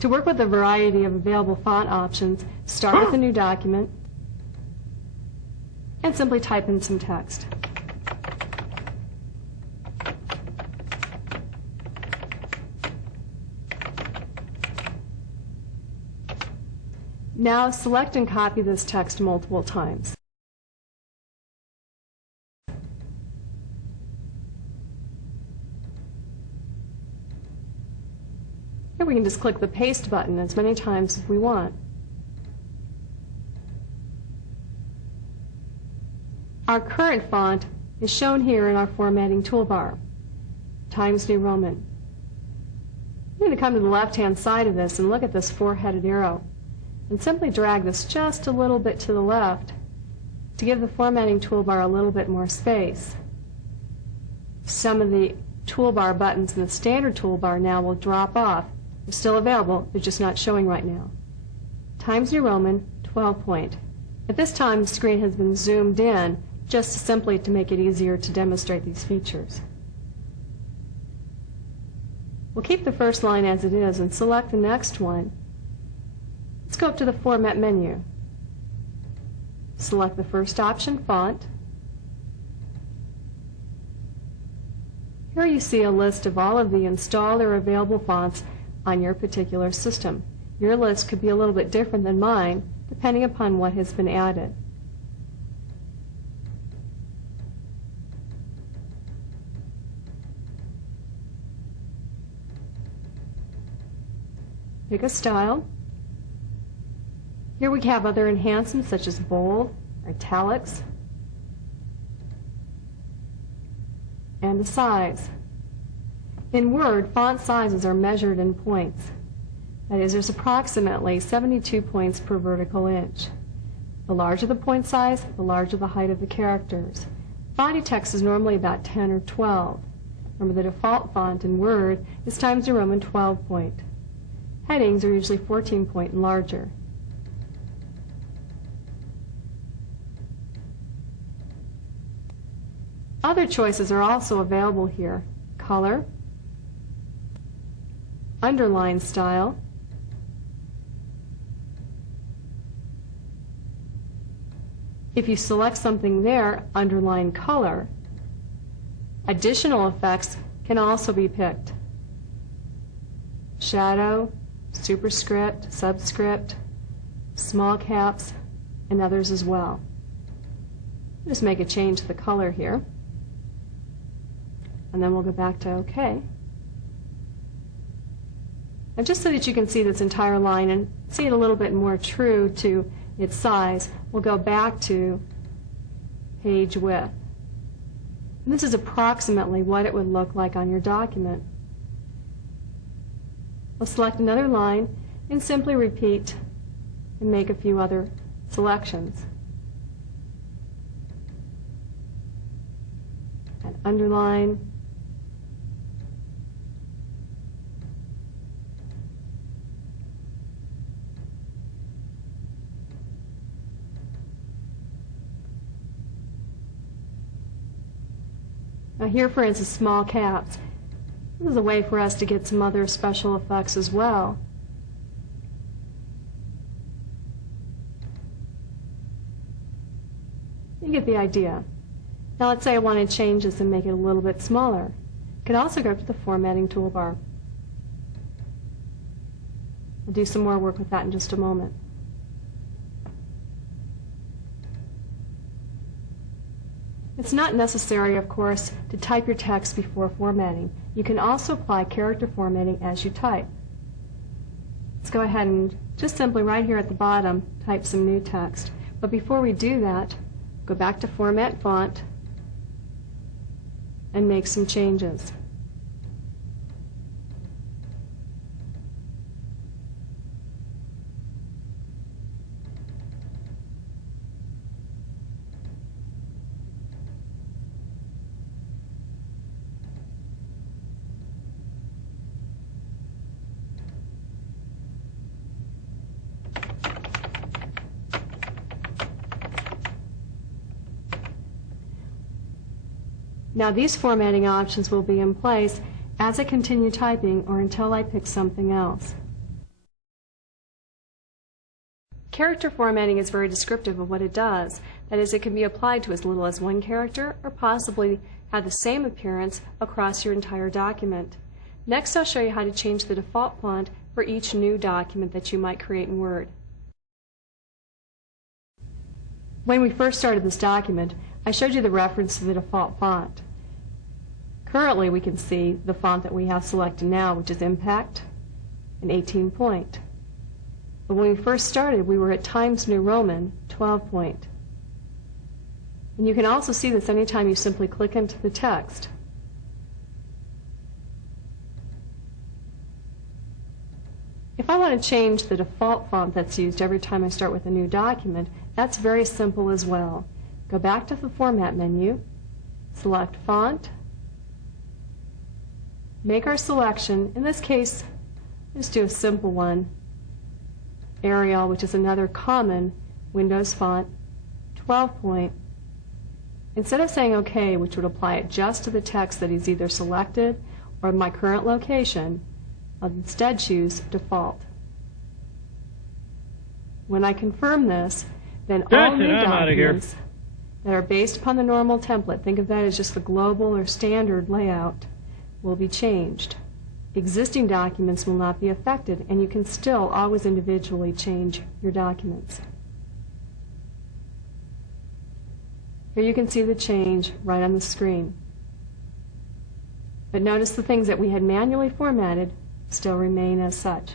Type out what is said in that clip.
To work with a variety of available font options, start with a new document and simply type in some text. Now select and copy this text multiple times. Here we can just click the paste button as many times as we want. Our current font is shown here in our formatting toolbar, Times New Roman. I'm going to come to the left-hand side of this and look at this four-headed arrow and simply drag this just a little bit to the left to give the formatting toolbar a little bit more space. Some of the toolbar buttons in the standard toolbar now will drop off. They're still available, they're just not showing right now. Times New Roman 12 point. At this time the screen has been zoomed in just simply to make it easier to demonstrate these features. We'll keep the first line as it is and select the next one. Let's go up to the Format menu. Select the first option, Font. Here you see a list of all of the installed or available fonts on your particular system. Your list could be a little bit different than mine, depending upon what has been added. Pick a style. Here we have other enhancements such as bold, italics, and the size. In Word, font sizes are measured in points. That is, there's approximately 72 points per vertical inch. The larger the point size, the larger the height of the characters. Body text is normally about 10 or 12. Remember, the default font in Word is Times New Roman 12 point. Headings are usually 14 point and larger. Other choices are also available here. Color, underline style, if you select something there, underline color, additional effects can also be picked. Shadow, superscript, subscript, small caps, and others as well. Just make a change to the color here. And then we'll go back to OK. And just so that you can see this entire line and see it a little bit more true to its size, we'll go back to page width. And this is approximately what it would look like on your document. We'll select another line and simply repeat and make a few other selections. And underline, now here, for instance, small caps. This is a way for us to get some other special effects as well. You get the idea. Now let's say I want to change this and make it a little bit smaller. I can also go up to the formatting toolbar. I'll do some more work with that in just a moment. It's not necessary, of course, to type your text before formatting. You can also apply character formatting as you type. Let's go ahead and just simply right here at the bottom type some new text. But before we do that, go back to Format Font and make some changes. Now these formatting options will be in place as I continue typing or until I pick something else. Character formatting is very descriptive of what it does. That is, it can be applied to as little as one character or possibly have the same appearance across your entire document. Next, I'll show you how to change the default font for each new document that you might create in Word. When we first started this document, I showed you the reference to the default font. Currently, we can see the font that we have selected now, which is Impact and 18 point. But when we first started, we were at Times New Roman 12 point. And you can also see this anytime you simply click into the text. If I want to change the default font that's used every time I start with a new document, that's very simple as well. Go back to the Format menu, select Font, make our selection. In this case, just do a simple one, Arial, which is another common Windows font, 12 point. Instead of saying OK, which would apply it just to the text that is either selected or my current location, I'll instead choose Default. When I confirm this, then all new documents that are based upon the normal template, think of that as just the global or standard layout, will be changed. Existing documents will not be affected, and you can still always individually change your documents. Here you can see the change right on the screen. But notice the things that we had manually formatted still remain as such.